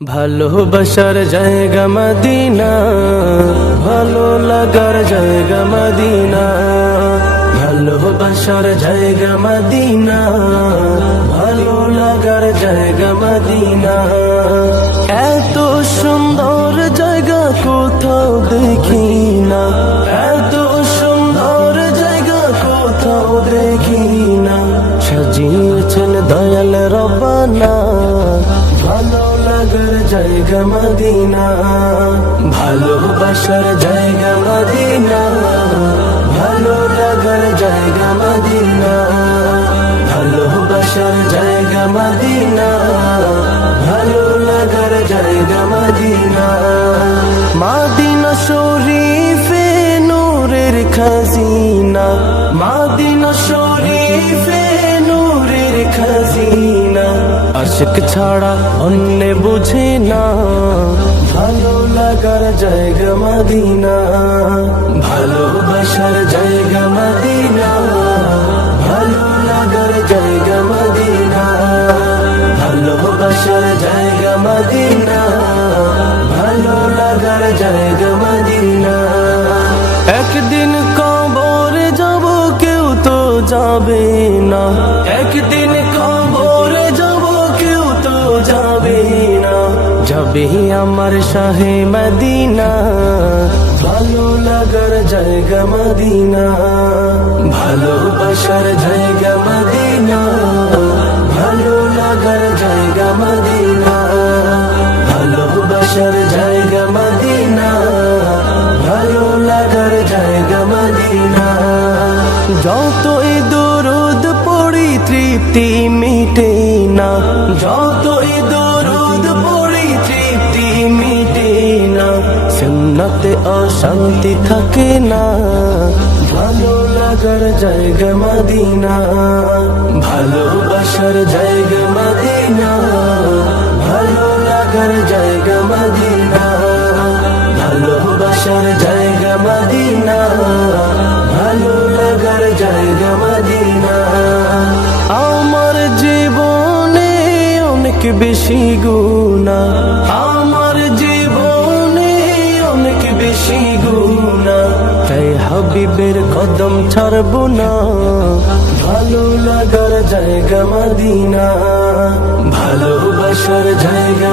ভালোবাসার জায়গা মদিনা, ভালো লাগার জায়গা মদিনা। ভালোবাসার জায়গা মদিনা, ভালো লাগার জায়গা মদিনা। এত সুন্দর জায়গা কোথাও দেখি না, এত সুন্দর জায়গা কোথাও দেখি না। সাজিয়েছেন দয়াল রব্বানা, ভালো লাগার জায়গা মদিনা। ভালোবাসার জায়গা মদিনা, ভালো লাগার জায়গা মদিনা। ভালোবাসার জায়গা মদিনা, ভালো লাগার জায়গা মদিনা। মদিনা শরীফে নূরের খাজিনা, মদিনা শরীফে নূরের খাজিনা। আশিক ছাড়া অন্য বুঝে না, ভালো লাগার জায়গা মদিনা। ভালোবাসার জায়গা মদিনা, ভালো লাগার জায়গা মদিনা। ভালোবাসার জায়গা মদিনা, ভালো লাগার জায়গা মদিনা। একদিন কবরে যাব কেউ তো যাবে না, একদিন কবরে যাব কেউ তো যাবে না। যাবে আমার শাহে মদিনা, ভালো লাগার জায়গা মদিনা। ভালোবাসার জায়গা মদিনা, ভালো লাগার জায়গা মদিনা। ভালোবাসার জায়গা মদিনা, ভালো লাগার জায়গা মদিনা। যতই দরুদ পড়ি তৃপ্তি মিটে না, যতই দরুদ পড়ি তৃপ্তি মিটে না। সুন্নতে অশান্তি থাকে না, ভালো লাগার জায়গা মদিনা। ভালোবাসার জায়গা মদিনা, ভালো লাগার জায়গা মদিনা। ভালোবাসার জায়গা মদিনা, ভালো লাগার জায়গা মদিনা। আমার জীবনে অনেক বেশি গুনাহ, আমার জীবনে অনেক বেশি গুনাহ। তাই হাবিবের কদম ছাড়বো না, ভালো লাগার জায়গা মদিনা। ভালোবাসার জায়গা